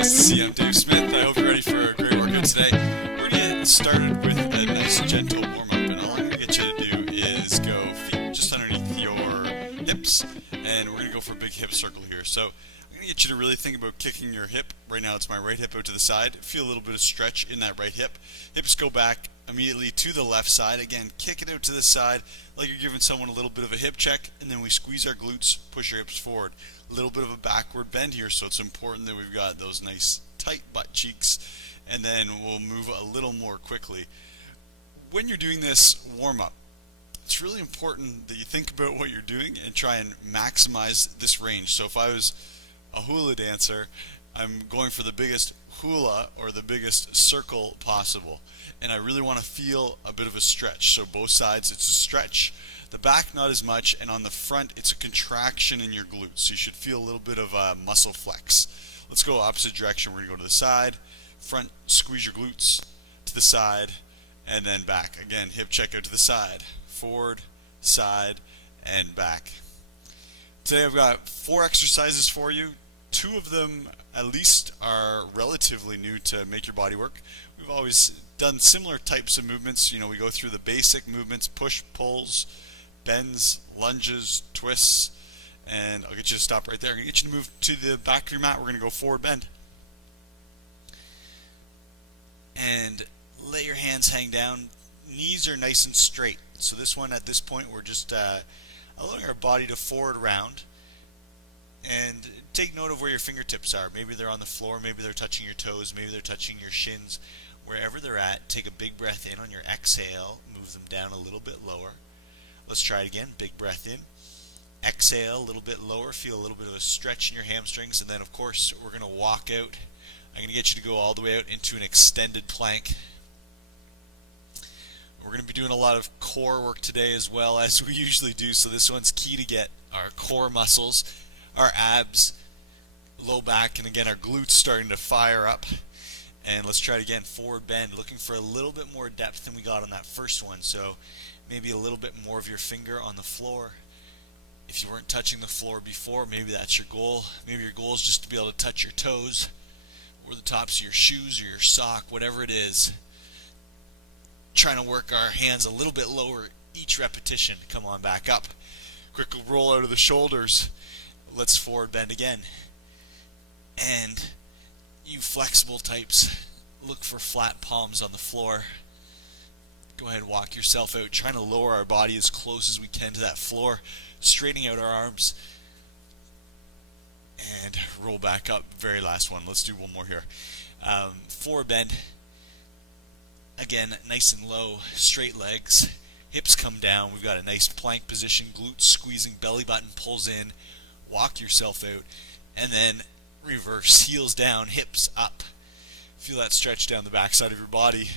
Nice to see you. I'm Dave Smith. I hope you're ready for a great workout today. We're going to get started with a nice gentle warm-up, and all I'm going to get you to do is go feet just underneath your hips, and we're going to go for a big hip circle here. So I'm going to get you to really think about kicking your hip. Right now it's my right hip out to the side. Feel a little bit of stretch in that right hip. Hips go back immediately to the left side. Again, kick it out to the side like you're giving someone a little bit of a hip check, and then we squeeze our glutes, push our hips forward. A little bit of a backward bend here, so it's important that we've got those nice tight butt cheeks, and then we'll move a little more quickly. When you're doing this warm-up, it's really important that you think about what you're doing and try and maximize this range. So if I was a hula dancer, I'm going for the biggest hula or the biggest circle possible, and I really want to feel a bit of a stretch. So both sides it's a stretch, the back not as much, and on the front it's a contraction in your glutes, so you should feel a little bit of a muscle flex. Let's go opposite direction. We're going to go to the side, front, squeeze your glutes, to the side, and then back. Again, hip check out to the side, forward, side, and back. Today I've got 4 exercises for you. 2 of them at least are relatively new to Make Your Body Work. We've always done similar types of movements. We go through the basic movements: push, pulls, bends, lunges, twists, and I'll get you to stop right there. I'm going to get you to move to the back of your mat. We're going to go forward bend. And let your hands hang down. Knees are nice and straight. So this one, at this point, we're just allowing our body to forward round. And take note of where your fingertips are. Maybe they're on the floor, maybe they're touching your toes, maybe they're touching your shins. Wherever they're at, take a big breath in on your exhale. Move them down a little bit lower. Let's try it again. Big breath in. Exhale a little bit lower. Feel a little bit of a stretch in your hamstrings. And then, of course, we're going to walk out. I'm going to get you to go all the way out into an extended plank. We're going to be doing a lot of core work today as well, as we usually do. So this one's key to get our core muscles, our abs, low back, and again our glutes starting to fire up. And let's try it again. Forward bend, looking for a little bit more depth than we got on that first one. So maybe a little bit more of your finger on the floor. If you weren't touching the floor before, maybe that's your goal. Maybe your goal is just to be able to touch your toes or the tops of your shoes or your sock, whatever it is. Trying to work our hands a little bit lower each repetition. Come on, back up. Quick roll out of the shoulders. Let's forward bend again. And you flexible types, look for flat palms on the floor. Go ahead and walk yourself out, trying to lower our body as close as we can to that floor, straightening out our arms. And roll back up. Very last one. Let's do one more here. Forward bend. Again, nice and low, straight legs. Hips come down. We've got a nice plank position. Glutes squeezing, belly button pulls in. Walk yourself out. And then reverse, heels down, hips up. Feel that stretch down the backside of your body.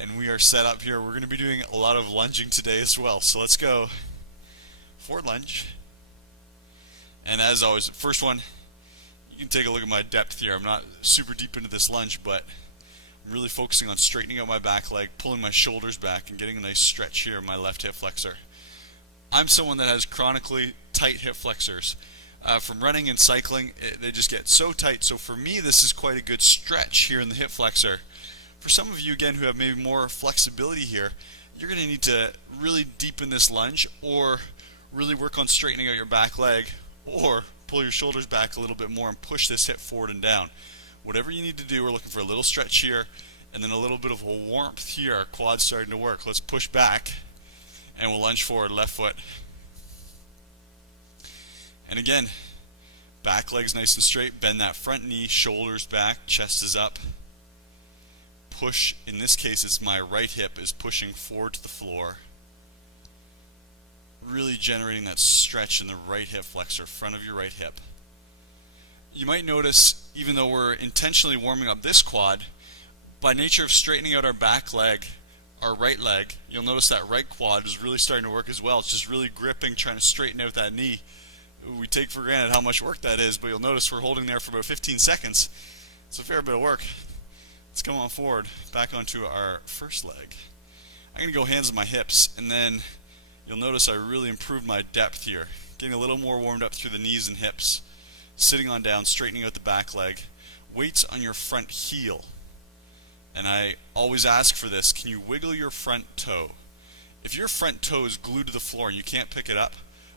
And we are set up here. We're going to be doing a lot of lunging today as well. So let's go. Forward lunge. And as always, first one, you can take a look at my depth here. I'm not super deep into this lunge, but I'm really focusing on straightening out my back leg, pulling my shoulders back, and getting a nice stretch here in my left hip flexor. I'm someone that has chronically tight hip flexors. From running and cycling, they just get so tight. So for me, this is quite a good stretch here in the hip flexor. For some of you, again, who have maybe more flexibility here, you're going to need to really deepen this lunge, or really work on straightening out your back leg, or pull your shoulders back a little bit more and push this hip forward and down. Whatever you need to do, we're looking for a little stretch here, and then a little bit of a warmth here. Our quad's starting to work. Let's push back, and we'll lunge forward, left foot. And again, back leg's nice and straight. Bend that front knee, shoulders back, chest is up. Push, in this case it's my right hip is pushing forward to the floor. Really generating that stretch in the right hip flexor, front of your right hip. You might notice, even though we're intentionally warming up this quad, by nature of straightening out our back leg, our right leg, you'll notice that right quad is really starting to work as well. It's just really gripping, trying to straighten out that knee. We take for granted how much work that is, but you'll notice we're holding there for about 15 seconds. It's a fair bit of work. Let's come on forward, back onto our first leg. I'm going to go hands on my hips, and then you'll notice I really improved my depth here, getting a little more warmed up through the knees and hips, sitting on down, straightening out the back leg, weights on your front heel. And I always ask for this, can you wiggle your front toe? If your front toe is glued to the floor and you can't pick it up,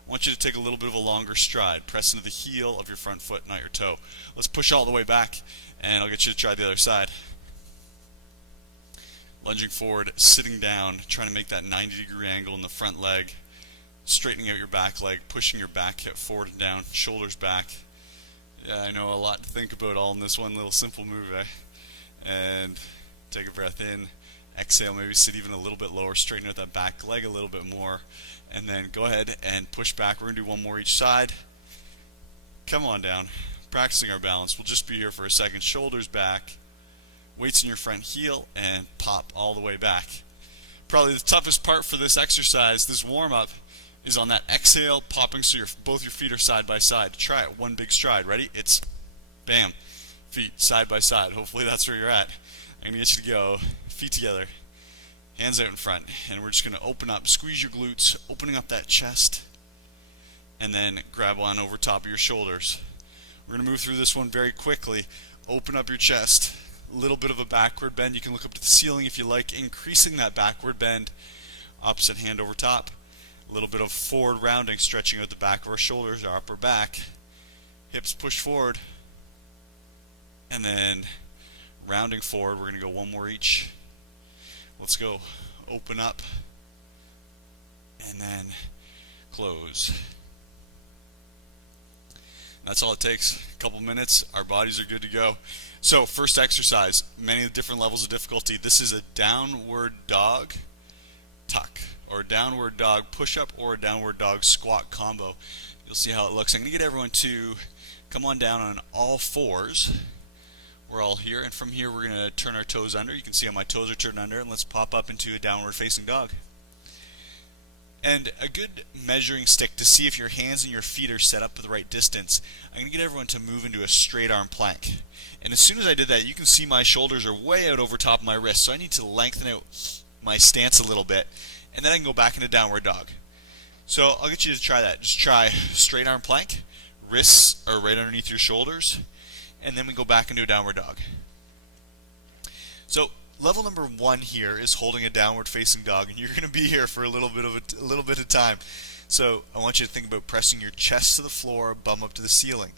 I want you to take a little bit of a longer stride. Press into the heel of your front foot, not your toe. Let's push all the way back, and I'll get you to try the other side. Lunging forward, sitting down, trying to make that 90-degree angle in the front leg, straightening out your back leg, pushing your back hip forward and down, shoulders back. Yeah, I know a lot to think about all in this one little simple move, eh? And take a breath in, exhale, maybe sit even a little bit lower, straighten out that back leg a little bit more, and then go ahead and push back. We're going to do one more each side. Come on down. Practicing our balance. We'll just be here for a second. Shoulders back, weights in your front heel, and pop all the way back. Probably the toughest part for this exercise, this warm-up, is on that exhale, popping so both your feet are side by side. Try it, one big stride. Ready? It's bam, feet side by side. Hopefully that's where you're at. I'm going to get you to go, feet together, hands out in front, and we're just going to open up, squeeze your glutes, opening up that chest, and then grab on over top of your shoulders. We're going to move through this one very quickly. Open up your chest, a little bit of a backward bend. You can look up to the ceiling if you like, increasing that backward bend. Opposite hand over top. A little bit of forward rounding, stretching out the back of our shoulders, our upper back. Hips push forward, and then rounding forward. We're going to go one more each. Let's go. Open up, and then close. That's all it takes. A couple minutes, our bodies are good to go. So first exercise, many different levels of difficulty. This is a downward dog tuck, or downward dog push-up, or a downward dog squat combo. You'll see how it looks. I'm going to get everyone to come on down on all fours. We're all here, and from here we're going to turn our toes under. You can see how my toes are turned under, and let's pop up into a downward facing dog. And a good measuring stick to see if your hands and your feet are set up at the right distance, I'm going to get everyone to move into a straight arm plank. And as soon as I did that, you can see my shoulders are way out over top of my wrists, so I need to lengthen out my stance a little bit, and then I can go back into downward dog. So I'll get you to try that. Just try straight arm plank, wrists are right underneath your shoulders, and then we go back into a downward dog. So level number 1 here is holding a downward facing dog, and you're going to be here for a little bit of time. So I want you to think about pressing your chest to the floor, bum up to the ceiling.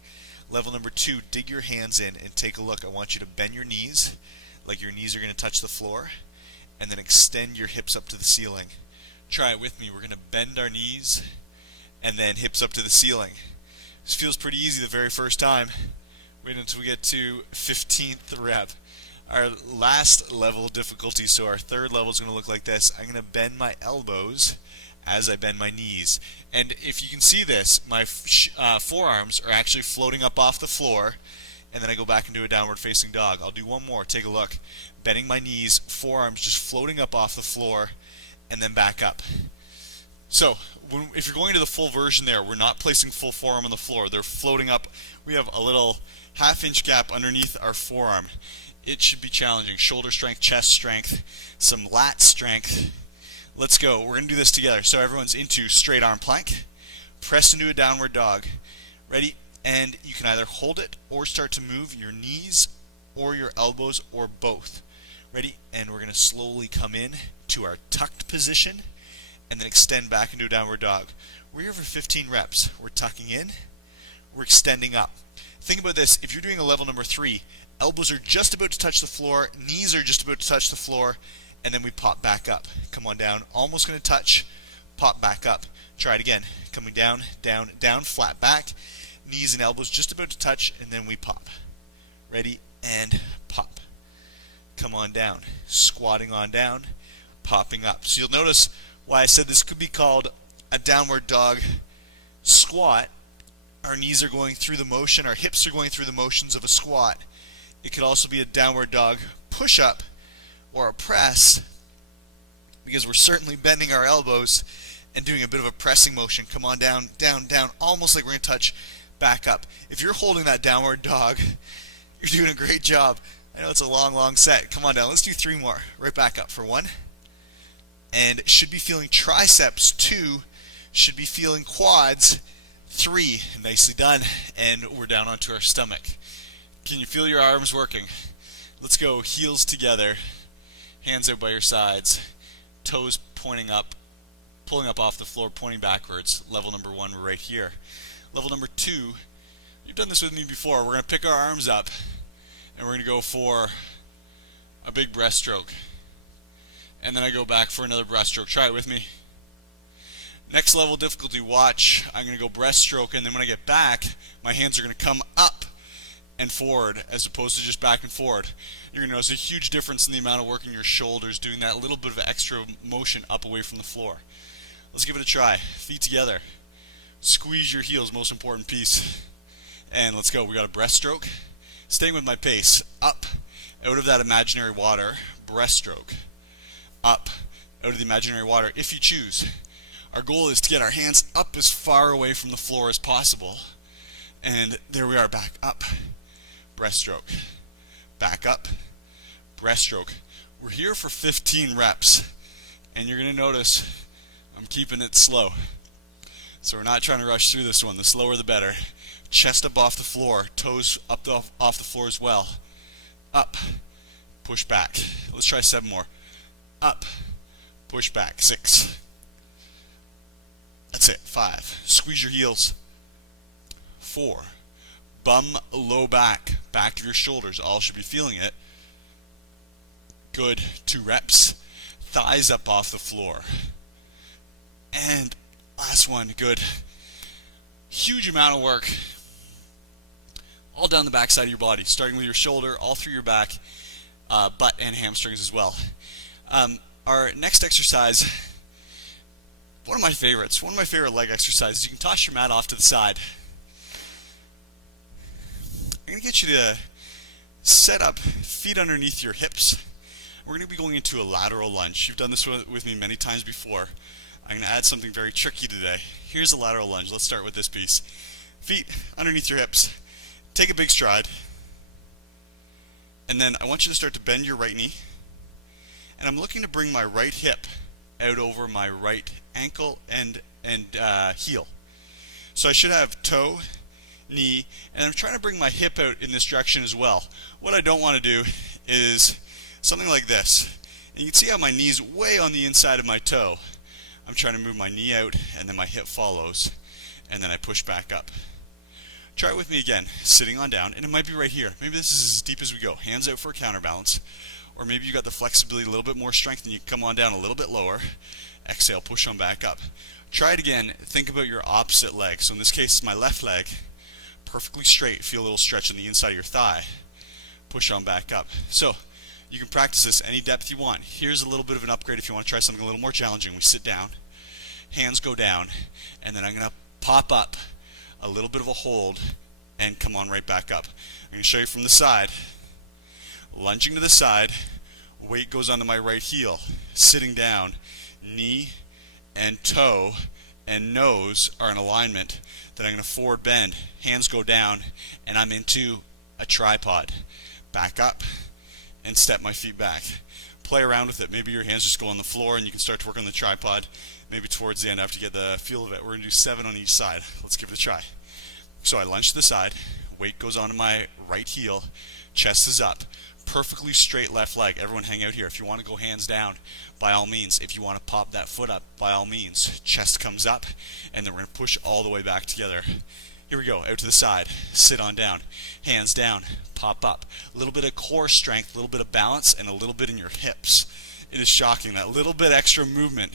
Level number 2, dig your hands in and take a look. I want you to bend your knees like your knees are going to touch the floor, and then extend your hips up to the ceiling. Try it with me. We're going to bend our knees and then hips up to the ceiling. This feels pretty easy the very first time. Wait until we get to 15th rep. Our last level of difficulty, so our third level is going to look like this. I'm going to bend my elbows as I bend my knees. And if you can see this, my forearms are actually floating up off the floor, and then I go back into a downward facing dog. I'll do one more. Take a look. Bending my knees, forearms just floating up off the floor, and then back up. So if you're going to the full version there, we're not placing full forearm on the floor. They're floating up. We have a little half-inch gap underneath our forearm. It should be challenging. Shoulder strength, chest strength, some lat strength. Let's go. We're going to do this together. So everyone's into straight arm plank. Press into a downward dog. Ready? And you can either hold it or start to move your knees or your elbows or both. Ready? And we're going to slowly come in to our tucked position and then extend back into a downward dog. We're here for 15 reps. We're tucking in. We're extending up. Think about this. If you're doing a level number 3, elbows are just about to touch the floor, knees are just about to touch the floor, and then we pop back up. Come on down. Almost going to touch. Pop back up. Try it again. Coming down, down, down, flat back. Knees and elbows just about to touch, and then we pop. Ready? And pop. Come on down. Squatting on down. Popping up. So you'll notice why I said this could be called a downward dog squat. Our knees are going through the motion, our hips are going through the motions of a squat. It could also be a downward dog push-up or a press, because we're certainly bending our elbows and doing a bit of a pressing motion. Come on down, down, down, almost like we're going to touch back up. If you're holding that downward dog, you're doing a great job. I know it's a long set. Come on down. Let's do 3 more. Right back up for 1. And should be feeling triceps. 2. Should be feeling quads. 3. Nicely done. And we're down onto our stomach. Can you feel your arms working? Let's go heels together, hands out by your sides, toes pointing up, pulling up off the floor, pointing backwards. Level number 1, we're right here. Level number 2, you've done this with me before. We're going to pick our arms up and we're going to go for a big breaststroke. And then I go back for another breaststroke. Try it with me. Next level difficulty, watch. I'm going to go breaststroke, and then when I get back, my hands are going to come up and forward as opposed to just back and forward. You're going to notice a huge difference in the amount of work in your shoulders, doing that little bit of extra motion up away from the floor. Let's give it a try. Feet together. Squeeze your heels, most important piece. And let's go. We got a breaststroke. Staying with my pace. Up, out of that imaginary water. Breaststroke. Up, out of the imaginary water, if you choose. Our goal is to get our hands up as far away from the floor as possible. And there we are, back up. Breaststroke. Back up. Breaststroke. We're here for 15 reps. And you're going to notice I'm keeping it slow. So we're not trying to rush through this one. The slower the better. Chest up off the floor. Toes up off the floor as well. Up. Push back. Let's try 7 more. Up. Push back. 6. That's it. 5. Squeeze your heels. 4. Bum low back. Back of your shoulders. All should be feeling it. Good. 2 reps. Thighs up off the floor. And last one. Good. Huge amount of work. All down the back side of your body. Starting with your shoulder, all through your back, butt and hamstrings as well. Our next exercise, one of my favorite leg exercises. You can toss your mat off to the side. I'm going to get you to set up, feet underneath your hips. We're going to be going into a lateral lunge. You've done this with me many times before. I'm going to add something very tricky today. Here's a lateral lunge. Let's start with this piece. Feet underneath your hips. Take a big stride. And then I want you to start to bend your right knee. And I'm looking to bring my right hip out over my right ankle and heel. So I should have toe, knee, and I'm trying to bring my hip out in this direction as well. What I don't want to do is something like this. And you can see how my knee's way on the inside of my toe. I'm trying to move my knee out, and then my hip follows, and then I push back up. Try it with me again, sitting on down, and it might be right here. Maybe this is as deep as we go. Hands out for a counterbalance. Or maybe you got the flexibility, a little bit more strength, and you can come on down a little bit lower. Exhale, push on back up. Try it again. Think about your opposite leg. So in this case, it's my left leg. Perfectly straight. Feel a little stretch on the inside of your thigh. Push on back up. So you can practice this any depth you want. Here's a little bit of an upgrade if you want to try something a little more challenging. We sit down, hands go down, and then I'm going to pop up, a little bit of a hold, and come on right back up. I'm going to show you from the side. Lunging to the side, weight goes onto my right heel. Sitting down, knee and toe and nose are in alignment. Then I'm going to forward bend, hands go down, and I'm into a tripod. Back up and step my feet back. Play around with it. Maybe your hands just go on the floor and you can start to work on the tripod. Maybe towards the end after you get the feel of it. We're going to do 7 on each side. Let's give it a try. So I lunge to the side, weight goes onto my right heel, chest is up, perfectly straight left leg. Everyone hang out here. If you want to go hands down, by all means. If you want to pop that foot up, by all means. Chest comes up, and then we're going to push all the way back together. Here we go, out to the side, sit on down, hands down, pop up. A little bit of core strength, a little bit of balance, and a little bit in your hips. It is shocking, that little bit extra movement.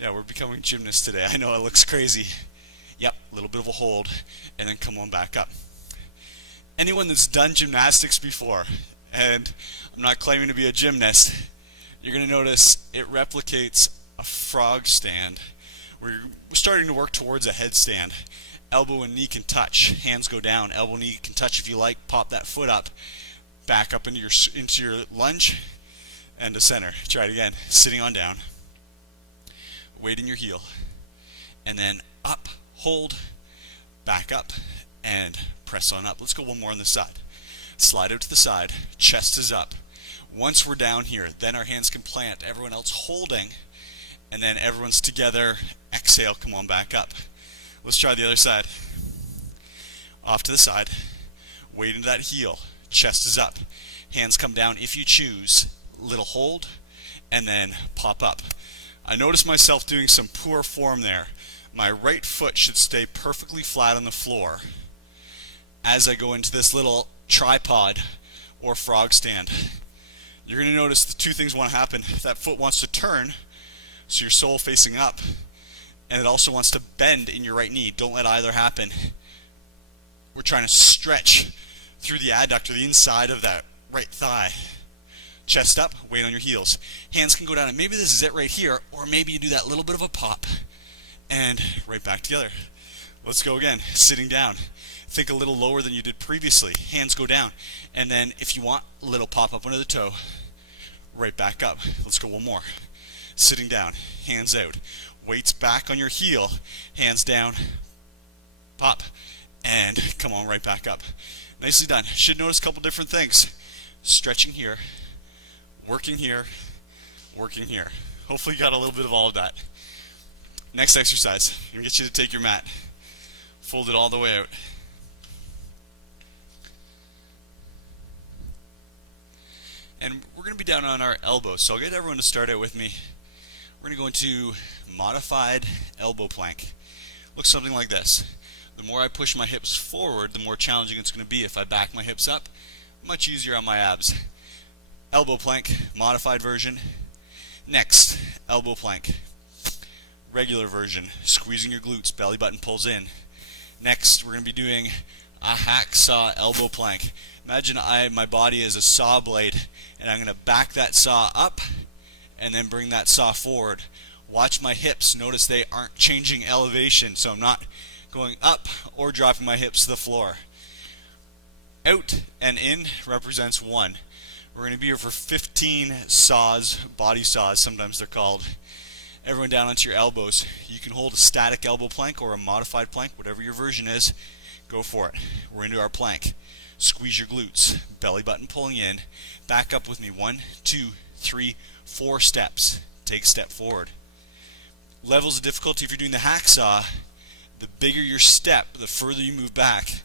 Yeah, we're becoming gymnasts today. I know it looks crazy. Yep, a little bit of a hold, and then come on back up. Anyone that's done gymnastics before, and I'm not claiming to be a gymnast, you're going to notice it replicates a frog stand. We're starting to work towards a headstand. Elbow and knee can touch. Hands go down. Elbow and knee can touch if you like. Pop that foot up. Back up into your lunge and to center. Try it again. Sitting on down. Weight in your heel. And then up. Hold. Back up. And press on up. Let's go one more on this side. Slide out to the side. Chest is up. Once we're down here, then our hands can plant. Everyone else holding. And then everyone's together. Exhale. Come on back up. Let's try the other side. Off to the side. weight into that heel, chest is up, hands come down if you choose, little hold, and then pop up. I noticed myself doing some poor form there. My right foot should stay perfectly flat on the floor as I go into this little tripod or frog stand. You're going to notice the two things want to happen. That foot wants to turn, so your sole facing up, and it also wants to bend in your right knee. Don't let either happen. We're trying to stretch through the adductor, the inside of that right thigh. Chest up, weight on your heels. Hands can go down, and maybe this is it right here, or maybe you do that little bit of a pop, and right back together. Let's go again, sitting down. Think a little lower than you did previously. Hands go down, and then if you want, a little pop up under the toe, right back up. Let's go one more. Sitting down, hands out. Weights back on your heel, hands down, pop, and come on right back up. Nicely done. Should notice a couple different things. Stretching here, working here, working here. Hopefully you got a little bit of all of that. Next exercise, I'm going to get you to take your mat, fold it all the way out. And we're going to be down on our elbows, so I'll get everyone to start out with me. We're going to go into modified elbow plank. Looks something like this. The more I push my hips forward, the more challenging it's going to be. If I back my hips up, much easier on my abs. Elbow plank, modified version. Next, elbow plank. Regular version, squeezing your glutes, belly button pulls in. Next, we're going to be doing a hacksaw elbow plank. Imagine my body is a saw blade, and I'm going to back that saw up and then bring that saw forward. Watch my hips. Notice they aren't changing elevation, so I'm not going up or dropping my hips to the floor. Out and in represents 1. We're going to be here for 15 saws, body saws, sometimes they're called. Everyone down onto your elbows. You can hold a static elbow plank or a modified plank, whatever your version is. Go for it. We're into our plank. Squeeze your glutes, belly button pulling in. Back up with me. 1, 2, 3, 4 steps. Take a step forward. Levels of difficulty if you're doing the hacksaw, the bigger your step, the further you move back,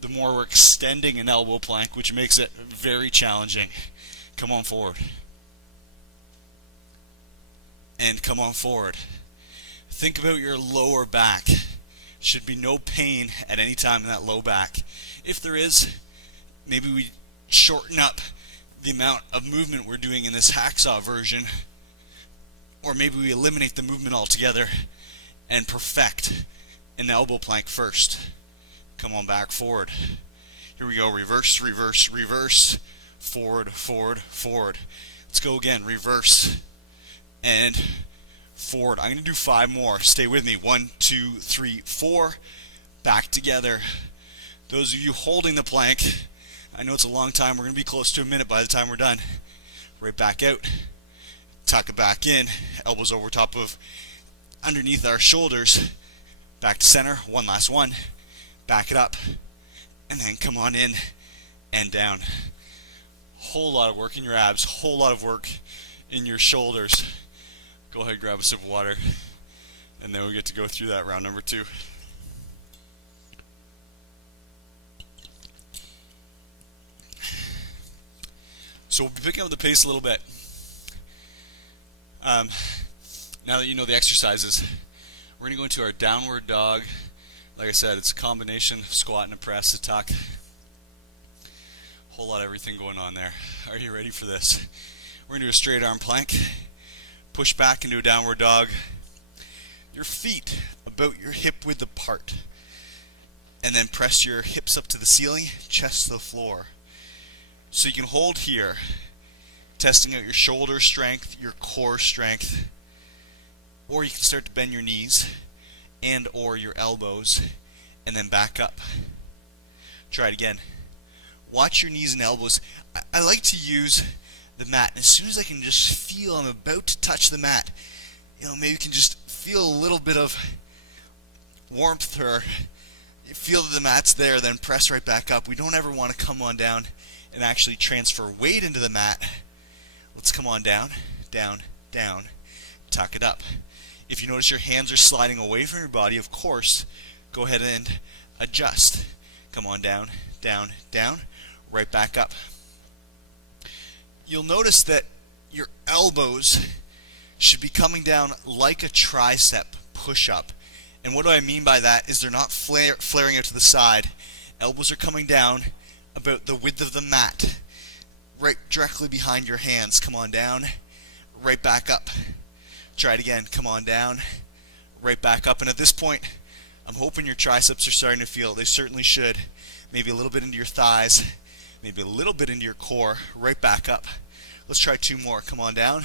the more we're extending an elbow plank, which makes it very challenging. Come on forward. And come on forward. Think about your lower back. Should be no pain at any time in that low back. If there is, maybe we shorten up the amount of movement we're doing in this hacksaw version, or maybe we eliminate the movement altogether and perfect an elbow plank first. Come on back, forward. Here we go, reverse, reverse, reverse, forward, forward, forward. Let's go again, reverse and forward. I'm going to do 5 more. Stay with me. 1, 2, 3, 4. Back together. Those of you holding the plank, I know it's a long time. We're going to be close to a minute by the time we're done. Right back out. Tuck it back in. Elbows over top of underneath our shoulders. Back to center. One last one. Back it up. And then come on in and down. Whole lot of work in your abs. Whole lot of work in your shoulders. Go ahead, grab a sip of water. And then we get to go through that round number 2. So we'll be picking up the pace a little bit. Now that you know the exercises, we're going to go into our downward dog. Like I said, it's a combination of squat and a press, a tuck. Whole lot of everything going on there. Are you ready for this? We're going to do a straight arm plank. Push back into a downward dog. Your feet about your hip width apart. And then press your hips up to the ceiling, chest to the floor. So you can hold here, testing out your shoulder strength, your core strength. Or you can start to bend your knees and or your elbows and then back up. Try it again. Watch your knees and elbows. I like to use the mat, and as soon as I can just feel I'm about to touch the mat, maybe you can just feel a little bit of warmth, or you feel that the mat's there, then press right back up. We don't ever want to come on down and actually transfer weight into the mat. Let's come on down, down, down, tuck it up. If you notice your hands are sliding away from your body, of course, go ahead and adjust. Come on down, down, down, right back up. You'll notice that your elbows should be coming down like a tricep push-up. And what do I mean by that is they're not flaring out to the side. Elbows are coming down about the width of the mat, right directly behind your hands. Come on down, right back up. Try it again. Come on down, right back up. And at this point, I'm hoping your triceps are starting to feel. They certainly should. Maybe a little bit into your thighs, maybe a little bit into your core. Right back up. Let's try two more. Come on down.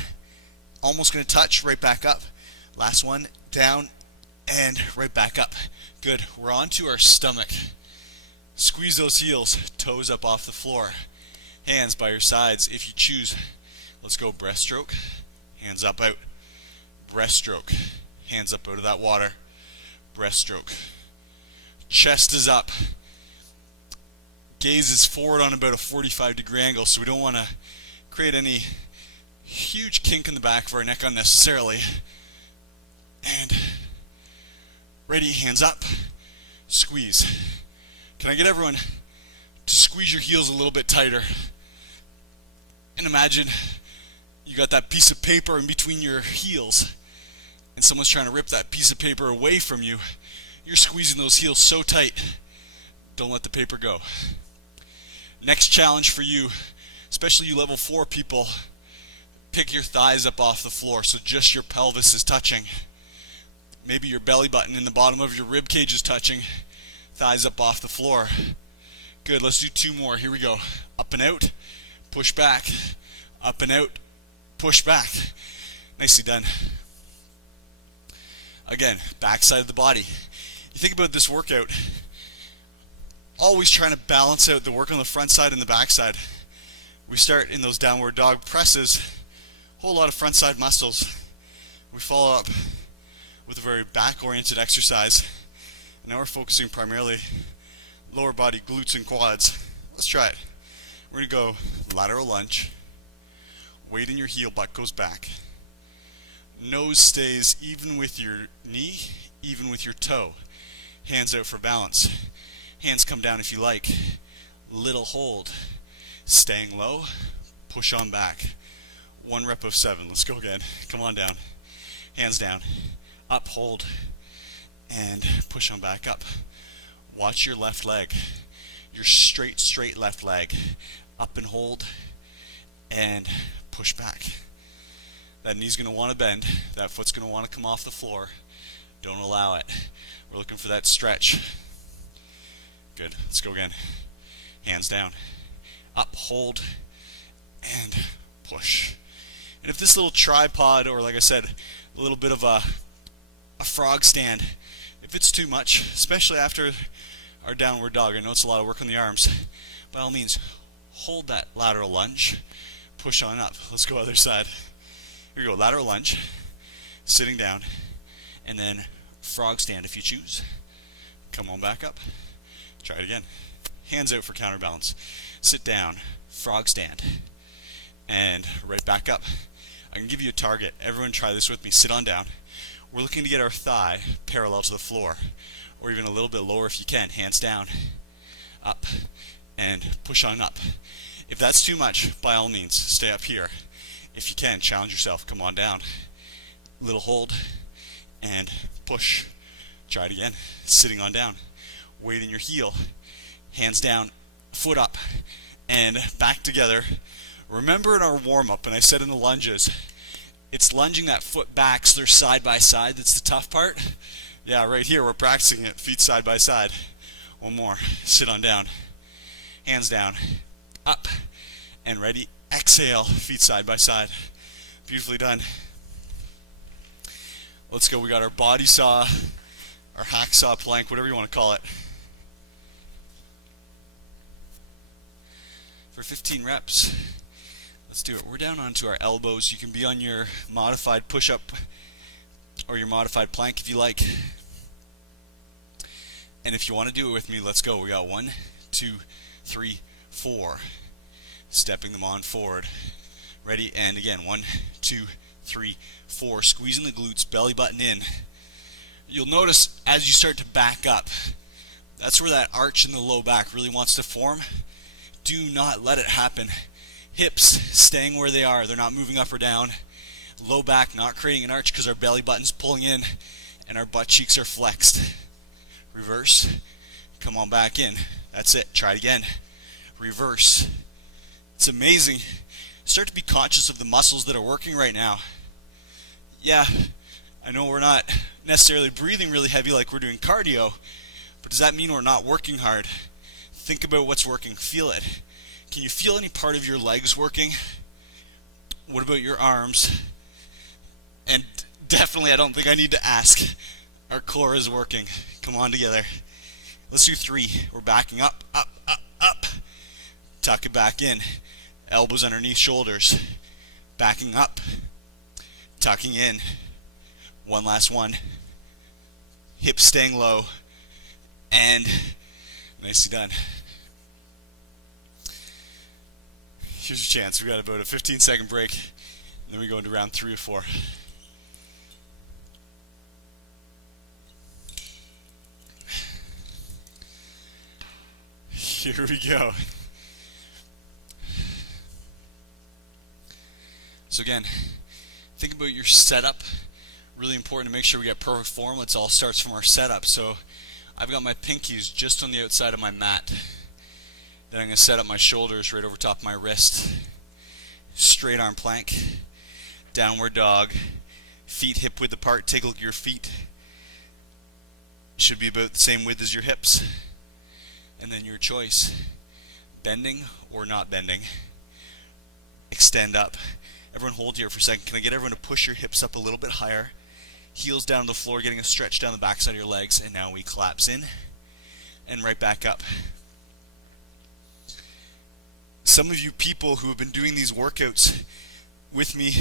Almost going to touch. Right back up. Last one. Down and right back up. Good. We're on to our stomach. Squeeze those heels, toes up off the floor. Hands by your sides if you choose. Let's go breaststroke. Hands up out. Breaststroke. Hands up out of that water. Breaststroke. Chest is up. Gaze is forward on about a 45-degree angle, so we don't want to create any huge kink in the back of our neck unnecessarily. And ready, hands up. Squeeze. Can I get everyone to squeeze your heels a little bit tighter? And imagine you got that piece of paper in between your heels and someone's trying to rip that piece of paper away from you. You're squeezing those heels so tight. Don't let the paper go. Next challenge for you, especially you level 4 people, pick your thighs up off the floor so just your pelvis is touching. Maybe your belly button in the bottom of your rib cage is touching. Thighs up off the floor. Good, let's do 2 more. Here we go. Up and out, push back. Up and out, push back. Nicely done. Again, back side of the body. You think about this workout, always trying to balance out the work on the front side and the back side. We start in those downward dog presses, whole lot of front side muscles. We follow up with a very back oriented exercise. And now we're focusing primarily lower body, glutes and quads. Let's try it. We're going to go lateral lunge. Weight in your heel, butt goes back. Nose stays even with your knee, even with your toe. Hands out for balance. Hands come down if you like. Little hold. Staying low. Push on back. 1 rep of 7. Let's go again. Come on down. Hands down. Up, hold. And push on back up. Watch your left leg. Your straight left leg. Up and hold. And push back. That knee's going to want to bend. That foot's going to want to come off the floor. Don't allow it. We're looking for that stretch. Good. Let's go again. Hands down. Up, hold, and push. And if this little tripod, or like I said, a little bit of a frog stand, if it's too much, especially after our downward dog, I know it's a lot of work on the arms, by all means, hold that lateral lunge, push on up. Let's go other side. Here we go, lateral lunge, sitting down, and then frog stand if you choose. Come on back up. Try it again. Hands out for counterbalance. Sit down, frog stand, and right back up. I can give you a target. Everyone try this with me. Sit on down. We're looking to get our thigh parallel to the floor, or even a little bit lower if you can. Hands down, up, and push on up. If that's too much, by all means, stay up here. If you can, challenge yourself. Come on down. Little hold, and push. Try it again. Sitting on down. Weight in your heel. Hands down, foot up, and back together. Remember in our warm-up, and I said in the lunges, it's lunging that foot back so they're side by side. That's the tough part. Yeah, right here we're practicing it, feet side by side. One more. Sit on down. Hands down, up, and ready. Exhale, feet side by side. Beautifully done. Let's go. We got our body saw, our hacksaw plank, whatever you want to call it. For 15 reps. Let's do it. We're down onto our elbows. You can be on your modified push-up or your modified plank if you like. And if you want to do it with me, let's go. We got 1, 2, 3, 4. Stepping them on forward. Ready? And again, 1, 2, 3, 4. Squeezing the glutes, belly button in. You'll notice as you start to back up, That's where that arch in the low back really wants to form. Do not let it happen. Hips staying where they are. They're not moving up or down. Low back not creating an arch because our belly button's pulling in and our butt cheeks are flexed. Reverse. Come on back in. That's it. Try it again. Reverse. It's amazing. Start to be conscious of the muscles that are working right now. Yeah, I know we're not necessarily breathing really heavy like we're doing cardio, but does that mean we're not working hard? Think about what's working. Feel it. Can you feel any part of your legs working? What about your arms? And definitely, I don't think I need to ask. Our core is working. Come on together. Let's do 3. We're backing up, up, up, up. Tuck it back in. Elbows underneath shoulders. Backing up. Tucking in. One last one. Hips staying low. And nicely done. Here's a chance. We got about a 15-second break. And then we go into round 3 of 4. Here we go. So again, think about your setup. Really important to make sure we get perfect form. It all starts from our setup. So I've got my pinkies just on the outside of my mat. Then I'm going to set up my shoulders right over top of my wrist. Straight arm plank. Downward dog. Feet hip width apart. Take a look at your feet. Should be about the same width as your hips. And then your choice. Bending or not bending. Extend up. Everyone hold here for a second. Can I get everyone to push your hips up a little bit higher? Heels down to the floor, getting a stretch down the backside of your legs. And now we collapse in and right back up. Some of you people who have been doing these workouts with me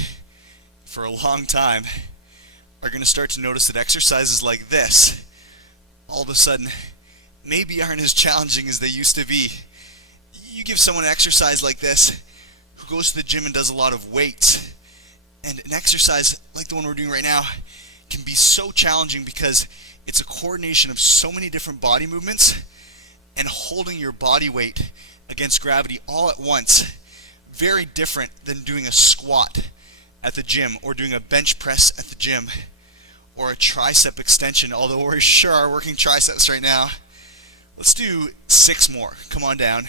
for a long time are going to start to notice that exercises like this all of a sudden maybe aren't as challenging as they used to be. You give someone an exercise like this who goes to the gym and does a lot of weights, and an exercise like the one we're doing right now can be so challenging because it's a coordination of so many different body movements and holding your body weight against gravity all at once. Very different than doing a squat at the gym or doing a bench press at the gym or a tricep extension, although we sure are working triceps right now. Let's do 6 more. Come on down.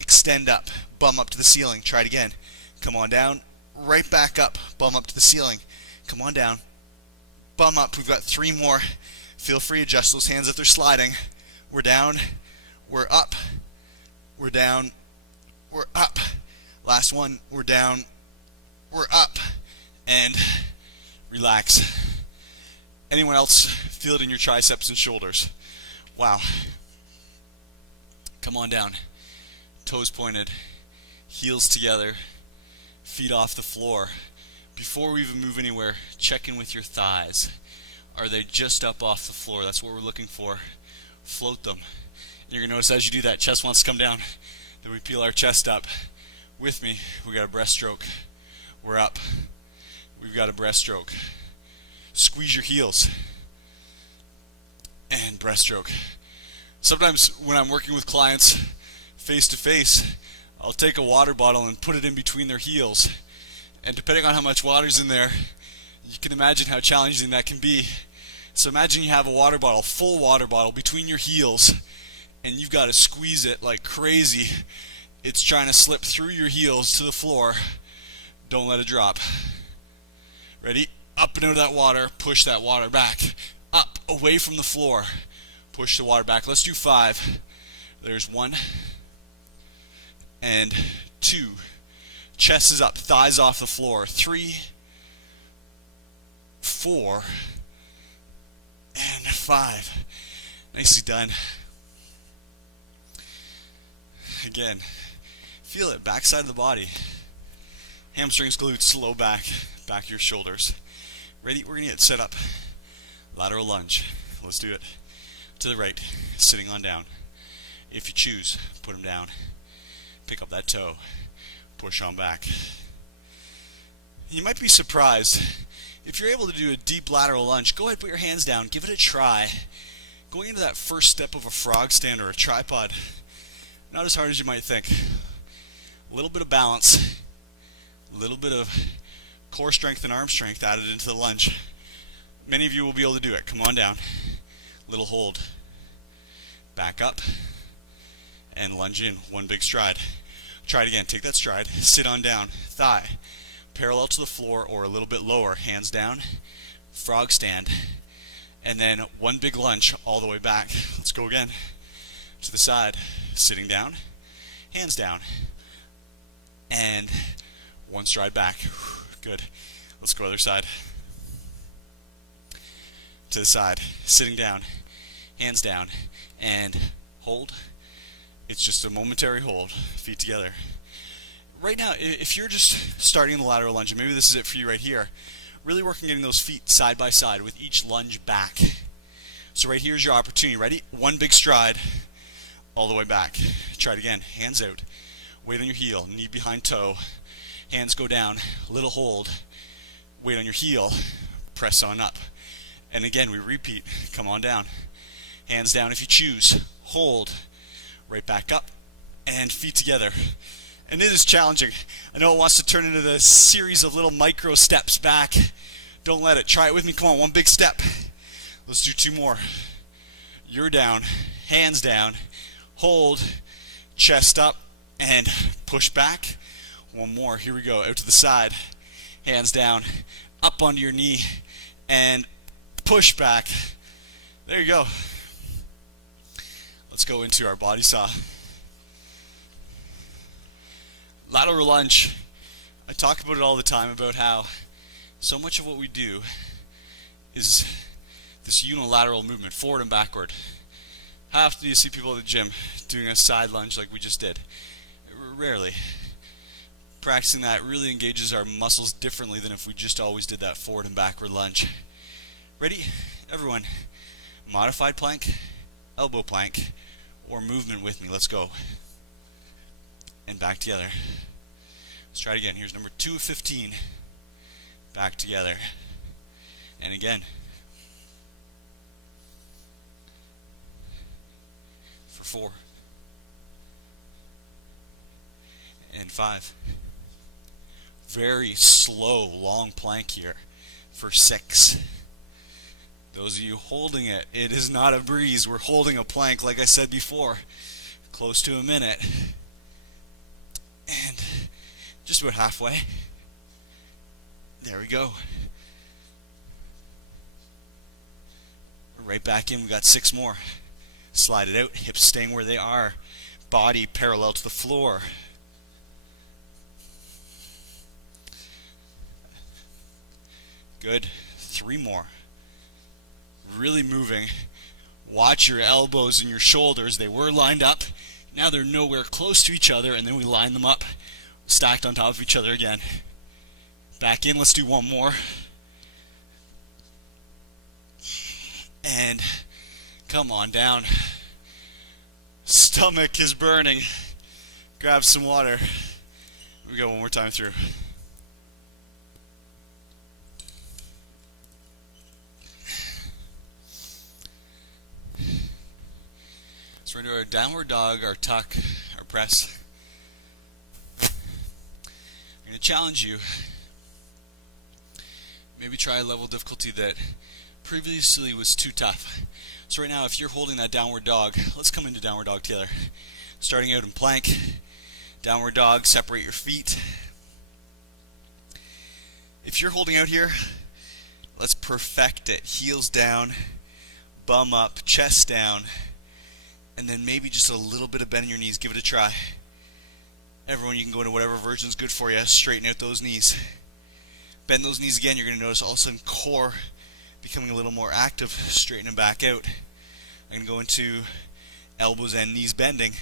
Extend up. Bum up to the ceiling. Try it again. Come on down. Right back up. Bum up to the ceiling. Come on down. Bum up. We've got 3 more. Feel free to adjust those hands if they're sliding. We're down. We're up. We're down. We're up. Last one. We're down. We're up. And relax. Anyone else feel it in your triceps and shoulders? Wow. Come on down. Toes pointed. Heels together. Feet off the floor. Before we even move anywhere, check in with your thighs. Are they just up off the floor? That's what we're looking for. Float them. And you're going to notice as you do that, chest wants to come down. Then we peel our chest up. With me, we got a breaststroke. We're up. We've got a breaststroke. Squeeze your heels. And breaststroke. Sometimes when I'm working with clients face to face, I'll take a water bottle and put it in between their heels. And depending on how much water's in there, you can imagine how challenging that can be. So imagine you have a water bottle, full water bottle, between your heels, and you've got to squeeze it like crazy. It's trying to slip through your heels to the floor. Don't let it drop. Ready? Up and out of that water. Push that water back. Up, away from the floor. Push the water back. Let's do 5. There's 1 and 2. Chest is up, thighs off the floor. 3, 4, and 5. Nicely done. Again, feel it, backside of the body. Hamstrings, glutes, low back, back of your shoulders. Ready? We're going to get set up. Lateral lunge. Let's do it. To the right, sitting on down. If you choose, put them down. Pick up that toe. Push on back. You might be surprised. If you're able to do a deep lateral lunge, go ahead and put your hands down. Give it a try. going into that first step of a frog stand or a tripod, not as hard as you might think. A little bit of balance, a little bit of core strength and arm strength added into the lunge. Many of you will be able to do it. Come on down. Little hold. Back up. And lunge in. One big stride. Try it again. Take that stride. Sit on down. Thigh parallel to the floor or a little bit lower. Hands down. Frog stand. And then one big lunge all the way back. Let's go again. To the side. Sitting down. Hands down. And one stride back. Good. Let's go other side. To the side. Sitting down. Hands down. And hold. It's just a momentary hold. Feet together. Right now, if you're just starting the lateral lunge, and maybe this is it for you right here, really work on getting those feet side by side with each lunge back. So right here's your opportunity. Ready? One big stride all the way back. Try it again. Hands out. Weight on your heel. Knee behind toe. Hands go down. Little hold. Weight on your heel. Press on up. And again, we repeat. Come on down. Hands down if you choose. Hold. Right back up. And feet together. And it is challenging. I know it wants to turn into the series of little micro steps back. Don't let it. Try it with me. Come on, one big step. Let's do two more. You're down. Hands down. Hold. Chest up. And push back. One more. Here we go. Out to the side. Hands down. Up onto your knee. And push back. There you go. Let's go into our body saw. Lateral lunge. I talk about it all the time about how so much of what we do is this unilateral movement, forward and backward. How often do you see people at the gym doing a side lunge like we just did? Rarely. Practicing that really engages our muscles differently than if we just always did that forward and backward lunge. Ready? Everyone. Modified plank, elbow plank, or movement with me. Let's go. And back together. Let's try it again. Here's number 2 of 15. Back together. And again. For 4. And 5. Very slow, long plank here. For 6. Those of you holding it, it is not a breeze. We're holding a plank, like I said before, close to a minute. And just about halfway. There we go. We're right back in. We got 6 more. Slide it out. Hips staying where they are. Body parallel to the floor. Good. 3 more. Really moving. Watch your elbows and your shoulders. They were lined up. Now they're nowhere close to each other, and then we line them up, stacked on top of each other again. Back in. Let's do 1 more. And come on down. Stomach is burning. Grab some water. We go one more time through. So we're going to do our downward dog, our tuck, our press. I'm going to challenge you. Maybe try a level of difficulty that previously was too tough. So right now, if you're holding that downward dog, let's come into downward dog together. Starting out in plank, downward dog, separate your feet. If you're holding out here, let's perfect it. Heels down, bum up, chest down, and then maybe just a little bit of bend in your knees. Give it a try. Everyone, you can go into whatever version is good for you. Straighten out those knees. Bend those knees again. You're going to notice all of a sudden core becoming a little more active. Straighten them back out. I'm going to go into elbows and knees bending,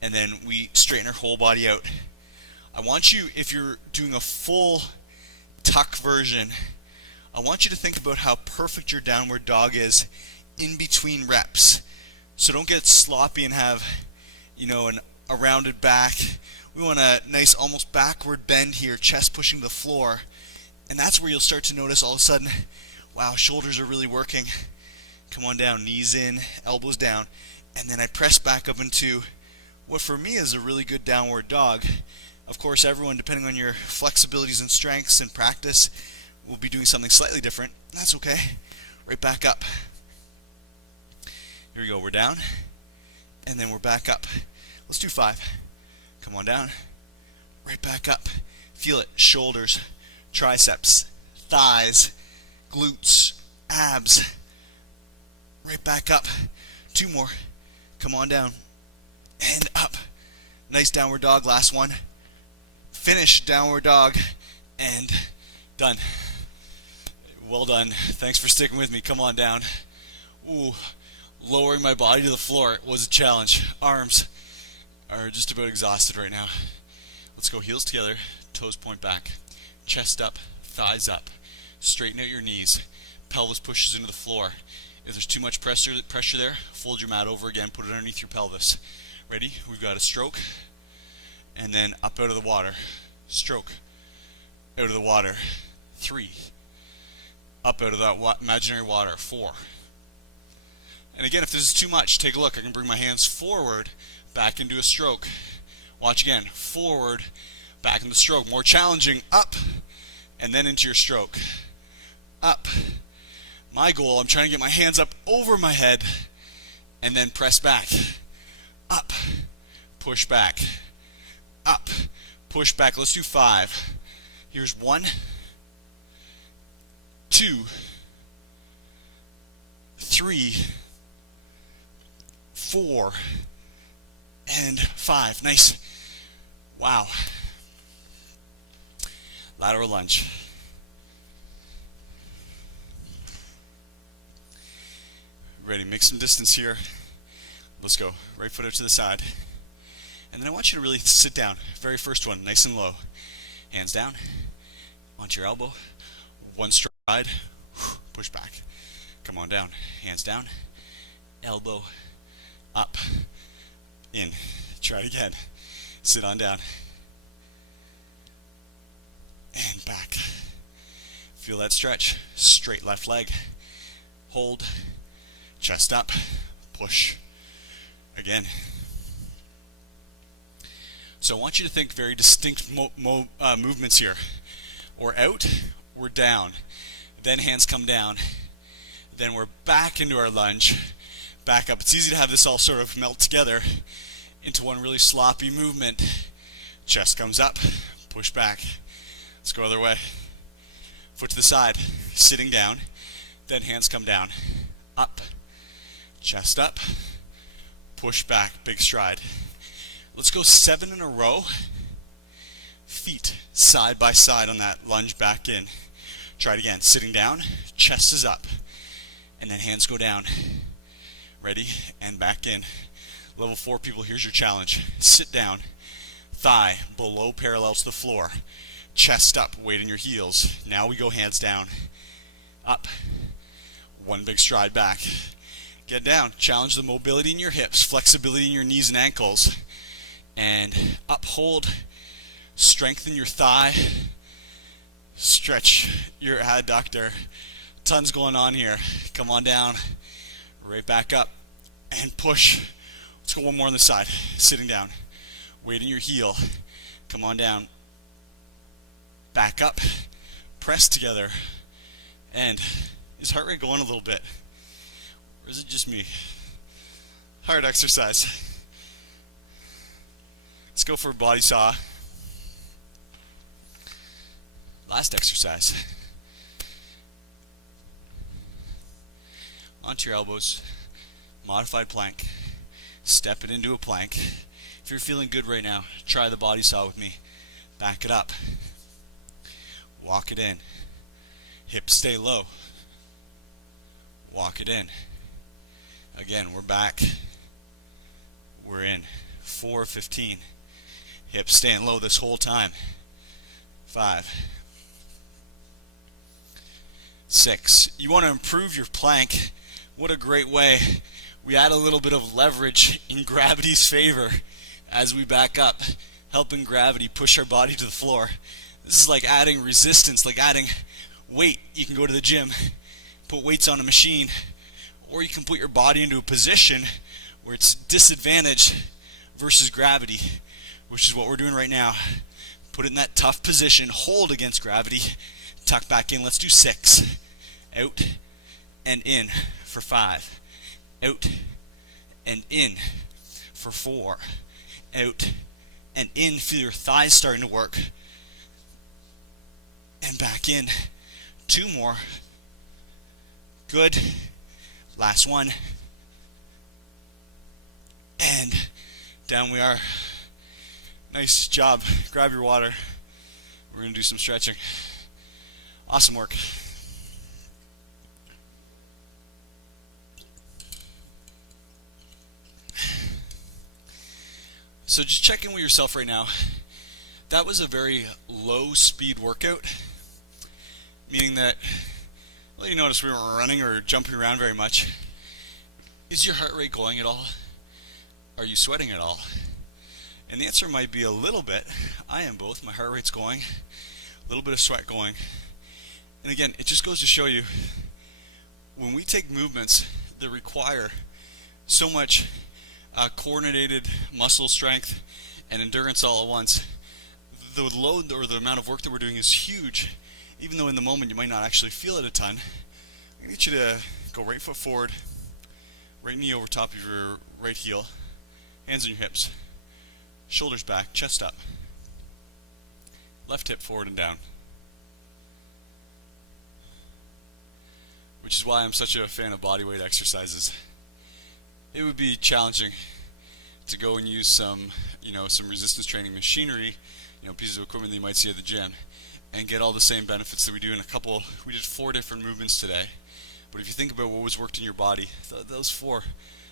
and then we straighten our whole body out. I want you, if you're doing a full tuck version, I want you to think about how perfect your downward dog is in between reps. So don't get sloppy and have, a rounded back. We want a nice almost backward bend here, chest pushing the floor. And that's where you'll start to notice all of a sudden, wow, shoulders are really working. come on down, knees in, elbows down, and then I press back up into what for me is a really good downward dog. Of course, everyone, depending on your flexibilities and strengths and practice, will be doing something slightly different. That's okay. Right back up. Here we go. We're down, and then we're back up. Let's do 5. Come on down. Right back up. Feel it. Shoulders, triceps, thighs, glutes, abs. Right back up. 2 more. Come on down. And up. Nice downward dog. Last one. Finish downward dog. And done. Well done. Thanks for sticking with me. Come on down. Ooh, lowering my body to the floor was a challenge. Arms are just about exhausted right now. Let's go heels together, toes point back, chest up, thighs up. Straighten out your knees. Pelvis pushes into the floor. If there's too much pressure there, fold your mat over again, put it underneath your pelvis. Ready? We've got a stroke, and then up out of the water. Stroke, out of the water. 3. Up out of that imaginary water. 4. And again, if this is too much, take a look. I can bring my hands forward, back into a stroke. Watch again. Forward, back into the stroke. More challenging. Up, and then into your stroke. Up. My goal, I'm trying to get my hands up over my head, and then press back. Up. Push back. Up. Push back. Let's do 5. Here's 1, 2, 3, 4, and 5. Nice. Wow. Lateral lunge. Ready, make some distance here. Let's go. Right foot out to the side. And then I want you to really sit down. Very first one, nice and low. Hands down. Onto your elbow. 1 stride. Push back. Come on down. Hands down. Elbow. Up. In. Try it again. Sit on down. And back. Feel that stretch. Straight left leg. Hold. Chest up. Push. Again. So I want you to think very distinct movements here. We're out, we're down. Then hands come down. Then we're back into our lunge. Back up. It's easy to have this all sort of melt together into one really sloppy movement. Chest comes up, push back. Let's go other way. Foot to the side, sitting down. Then hands come down. Up, chest up, push back, big stride. Let's go 7 in a row. Feet side by side on that lunge back in. Try it again. Sitting down, chest is up. And then hands go down. Ready? And back in. Level 4 people, here's your challenge. Sit down. Thigh below parallel to the floor. Chest up, weight in your heels. Now we go hands down. Up. 1 big stride back. Get down. Challenge the mobility in your hips, flexibility in your knees and ankles. And up, hold. Strengthen your thigh. Stretch your adductor. Tons going on here. Come on down. Right back up. And push. Let's go 1 more on the side. Sitting down. Weight in your heel. Come on down. Back up. Press together. And is heart rate going a little bit? Or is it just me? Hard exercise. Let's go for a body saw. Last exercise. Onto your elbows. Modified plank. Step it into a plank. If you're feeling good right now, try the body saw with me. Back it up. Walk it in. Hips stay low. Walk it in. Again, we're back. We're in. 4, 15. Hips staying low this whole time. 5, 6. You want to improve your plank. What a great way. We add a little bit of leverage in gravity's favor as we back up, helping gravity push our body to the floor. This is like adding resistance, like adding weight. You can go to the gym, put weights on a machine, or you can put your body into a position where it's disadvantaged versus gravity, which is what we're doing right now. Put it in that tough position, hold against gravity, tuck back in. Let's do 6. Out and in for 5. Out and in for 4. Out and in. Feel your thighs starting to work. And back in. 2 more. Good. Last one. And down we are. Nice job. Grab your water. We're going to do some stretching. Awesome work. So just check in with yourself right now. That was a very low speed workout, meaning that, well, you notice we weren't running or jumping around very much. Is your heart rate going at all? Are you sweating at all? And the answer might be a little bit. I am both. My heart rate's going, a little bit of sweat going. And again, it just goes to show you, when we take movements that require so much coordinated muscle strength and endurance all at once, the load or the amount of work that we're doing is huge. Even though in the moment you might not actually feel it a ton, I need you to go right foot forward, right knee over top of your right heel, hands on your hips, shoulders back, chest up, left hip forward and down. Which is why I'm such a fan of bodyweight exercises. It would be challenging to go and use some resistance training machinery, pieces of equipment that you might see at the gym, and get all the same benefits that we do in we did 4 different movements today. But if you think about what was worked in your body, those 4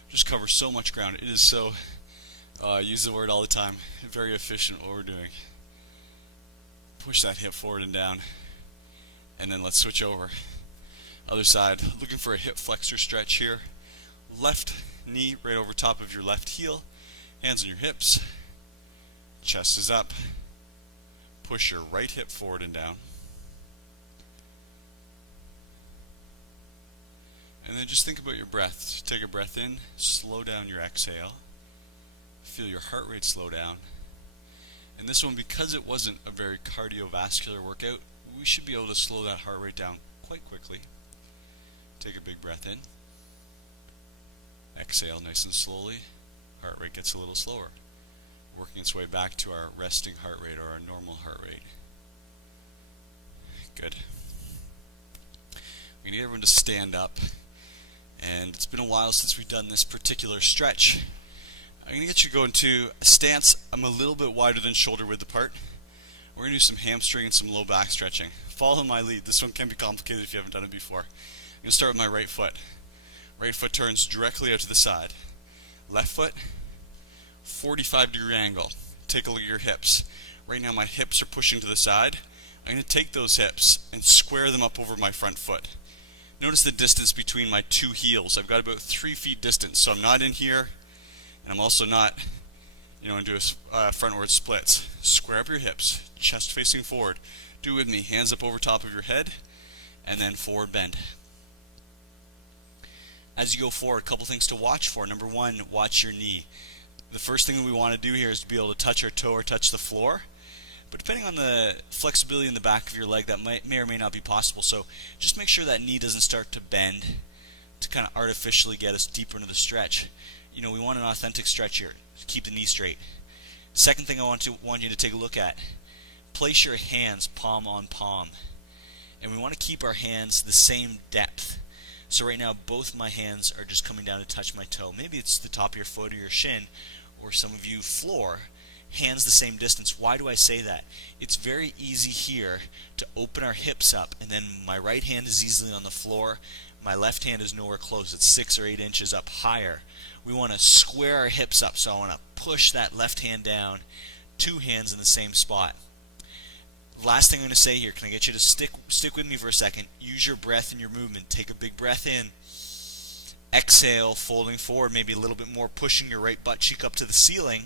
just cover so much ground. It is so, I use the word all the time, very efficient what we're doing. Push that hip forward and down, and then let's switch over. Other side, looking for a hip flexor stretch here. Left knee right over top of your left heel, hands on your hips, chest is up. Push your right hip forward and down. And then just think about your breath. Take a breath in, slow down your exhale. Feel your heart rate slow down. And this one, because it wasn't a very cardiovascular workout, we should be able to slow that heart rate down quite quickly. Take a big breath in. Exhale nice and slowly. Heart rate gets a little slower, working its way back to our resting heart rate or our normal heart rate. Good. We need everyone to stand up. And it's been a while since we've done this particular stretch. I'm going to get you to go into a stance. I'm a little bit wider than shoulder width apart. We're going to do some hamstring and some low back stretching. Follow my lead. This one can be complicated if you haven't done it before. I'm going to start with my right foot. Right foot turns directly out to the side. Left foot, 45-degree angle. Take a look at your hips. Right now my hips are pushing to the side. I'm going to take those hips and square them up over my front foot. Notice the distance between my 2 heels. I've got about 3 feet distance, so I'm not in here, and I'm also not, into a frontward splits. Square up your hips, chest facing forward. Do it with me. Hands up over top of your head, and then forward bend. As you go forward, a couple things to watch for. Number 1, watch your knee. The first thing that we want to do here is to be able to touch our toe or touch the floor. But depending on the flexibility in the back of your leg, that may or may not be possible. So just make sure that knee doesn't start to bend to kind of artificially get us deeper into the stretch. We want an authentic stretch here. Keep the knee straight. Second thing I want you to take a look at. Place your hands palm on palm. And we want to keep our hands the same depth. So right now both my hands are just coming down to touch my toe. Maybe it's the top of your foot or your shin, or some of you floor. Hands the same distance. Why do I say that? It's very easy here to open our hips up, and then my right hand is easily on the floor. My left hand is nowhere close. It's 6 or 8 inches up higher. We want to square our hips up, so I want to push that left hand down, 2 hands in the same spot. Last thing I'm going to say here, can I get you to stick with me for a second? Use your breath in your movement. Take a big breath in. Exhale, folding forward, maybe a little bit more, pushing your right butt cheek up to the ceiling.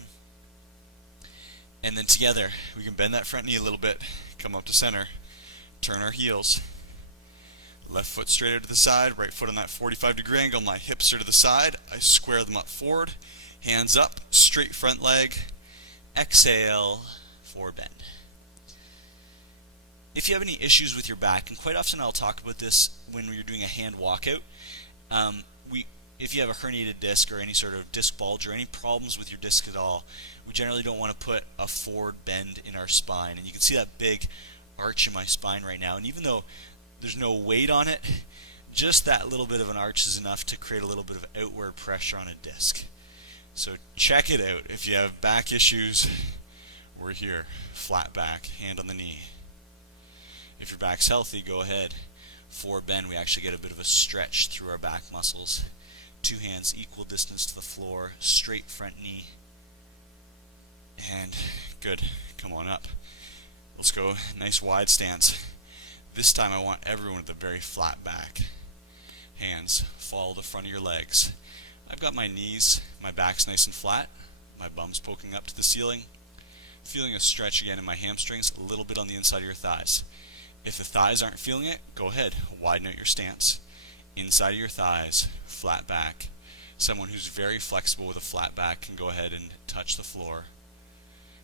And then together, we can bend that front knee a little bit, come up to center, turn our heels. Left foot straight out to the side, right foot on that 45-degree angle, my hips are to the side, I square them up forward, hands up, straight front leg, exhale, forward bend. If you have any issues with your back, and quite often I'll talk about this when you're doing a hand walkout, if you have a herniated disc or any sort of disc bulge or any problems with your disc at all, we generally don't want to put a forward bend in our spine. And you can see that big arch in my spine right now, and even though there's no weight on it, just that little bit of an arch is enough to create a little bit of outward pressure on a disc. So check it out. If you have back issues, we're here. Flat back, hand on the knee. If your back's healthy, go ahead. Forward bend, we actually get a bit of a stretch through our back muscles. Two hands equal distance to the floor, straight front knee. And good, come on up. Let's go, nice wide stance. This time I want everyone with a very flat back. Hands follow the front of your legs. I've got my knees, my back's nice and flat, my bum's poking up to the ceiling. Feeling a stretch again in my hamstrings, a little bit on the inside of your thighs. If the thighs aren't feeling it, go ahead, widen out your stance. Inside of your thighs, flat back. Someone who's very flexible with a flat back can go ahead and touch the floor.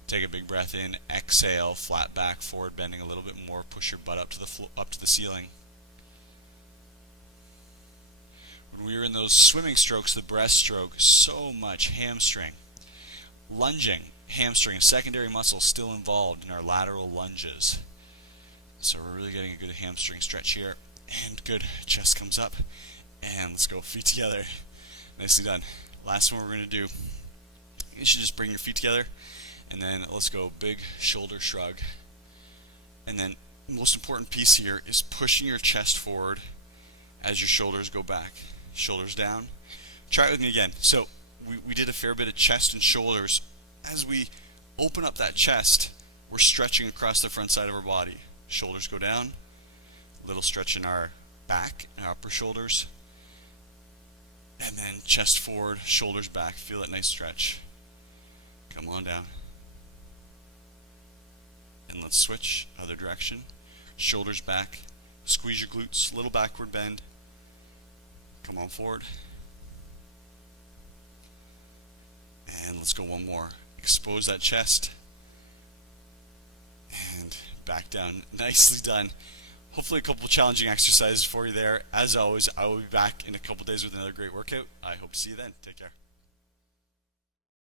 Take a big breath in, exhale, flat back, forward bending a little bit more, push your butt up to the ceiling. When we were in those swimming strokes, the breaststroke, so much hamstring. Lunging, hamstring, secondary muscle still involved in our lateral lunges. So we're really getting a good hamstring stretch here. And good, chest comes up. And let's go, feet together. Nicely done. Last one we're going to do, you should just bring your feet together. And then let's go, big shoulder shrug. And then the most important piece here is pushing your chest forward as your shoulders go back. Shoulders down. Try it with me again. So we did a fair bit of chest and shoulders. As we open up that chest, we're stretching across the front side of our body. Shoulders go down. Little stretch in our back and our upper shoulders. And then chest forward, shoulders back. Feel that nice stretch. Come on down. And let's switch, other direction. Shoulders back. Squeeze your glutes, little backward bend. Come on forward. And let's go one more. Expose that chest. And back down. Nicely done. Hopefully a couple challenging exercises for you there. As always, I will be back in a couple days with another great workout. I hope to see you then. Take care.